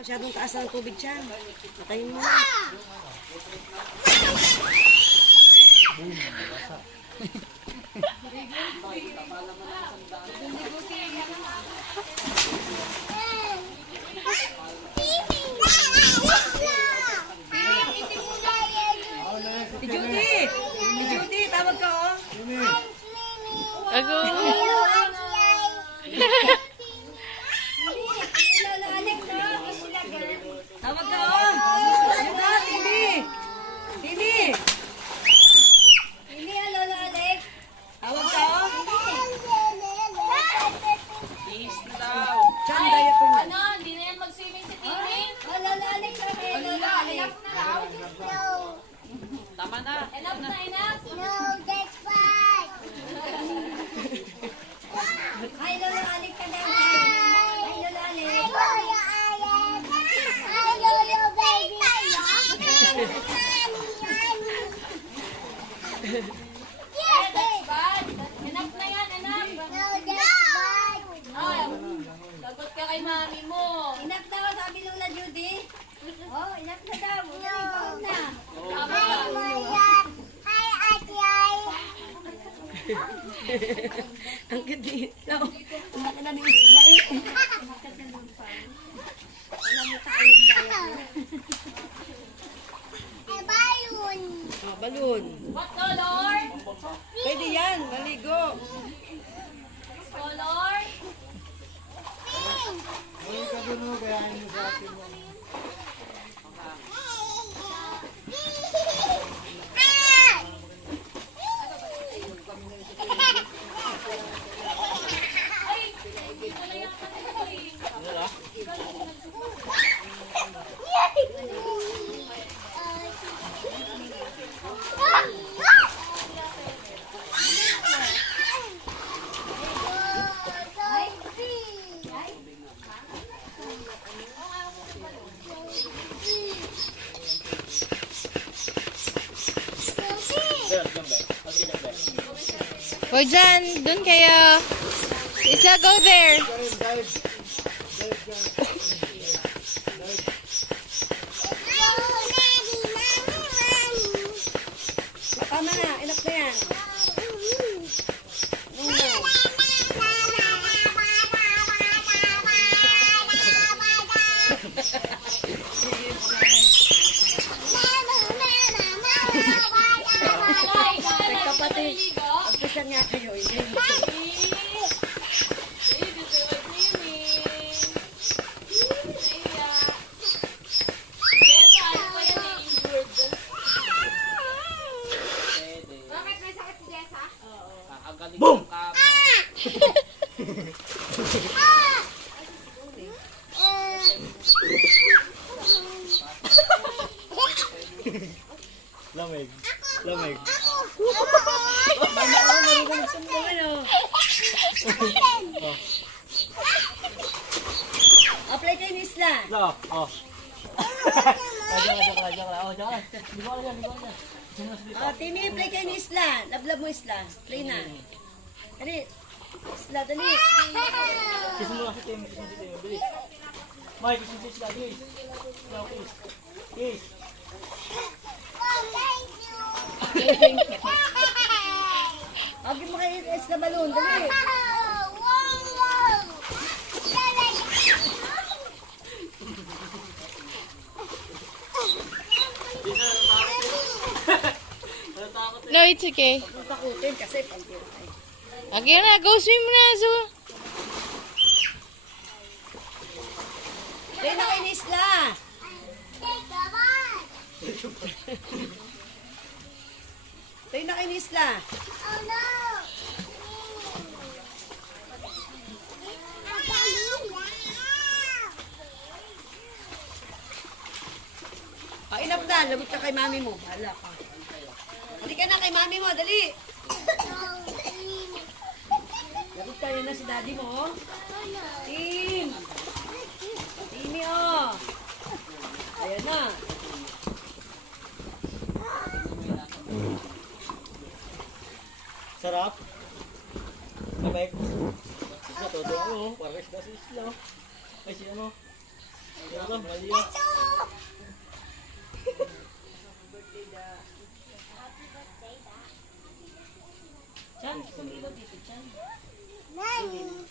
Masyadong taas ng tubig siya. Patayin mo na. Si Judy! Si Judy, tawag ka oh. Ako. Tawag ka oh. Yun na, Tini. Tini. Hindi, Lola Alex. Tawag ka oh. Diyan, Ay, daya po niya. ano, hindi na yan mag-swimming si Tini? Oh, Lola Alex kami, Lola Alex. Tama na. Enough na, enough. No, that's bad. Ay, Lola Alex ka na. Ay, Lola Alex. Hi, Lolo, baby. Ay, that's bad. Enough na yan, enough. No, that's bad. Ay, lagot ka kay mami mo. Enough daw, sabi Lola Judy. Oh, enough na daw. Enough na. Tama Hi, ba? Maya. Hi, Ate Ay. Ang kadit. Ang laki na ni Israel. Ay, balloon. Oh, balloon. What color? Pwede yan, maligo. Color? O dyan, dun kayo. Isa, go there. Tama na, enough na yan. Kapatid, agpisan niya kayo. Boom! Lamig. Lamig. Apply kayo ni Isla. No. Oh. Joke lang. Oh, joke lang. Di ba yan? Tini, play kayo ni Isla. Lablab mo Isla. Play na. Dali. Isla, dali. Kiss mo kasi Tim. Dali. Mike, kiss mo si Isla. Kiss. No, kiss. Kiss. Agin mo kayo Isla balloon. Dali. No, it's okay. Huwag takutin kasi pag Okay na, go swim na. So. play na kayo ni Isla. Play na kayo ni Isla. Oh, no. Enough na. Labot ka kay mami mo. Bahala ka. Dali ka na kay mami mo. Dali. Labot ka yun na si daddy mo. Tim. Tini oh. Ayan na. Sarap. Lamig. Isla, todo ako. Parang isda sa isla. Ay, si ano? Ito, mali. Chan, gusto mo ilaw dito, Chan? Nine.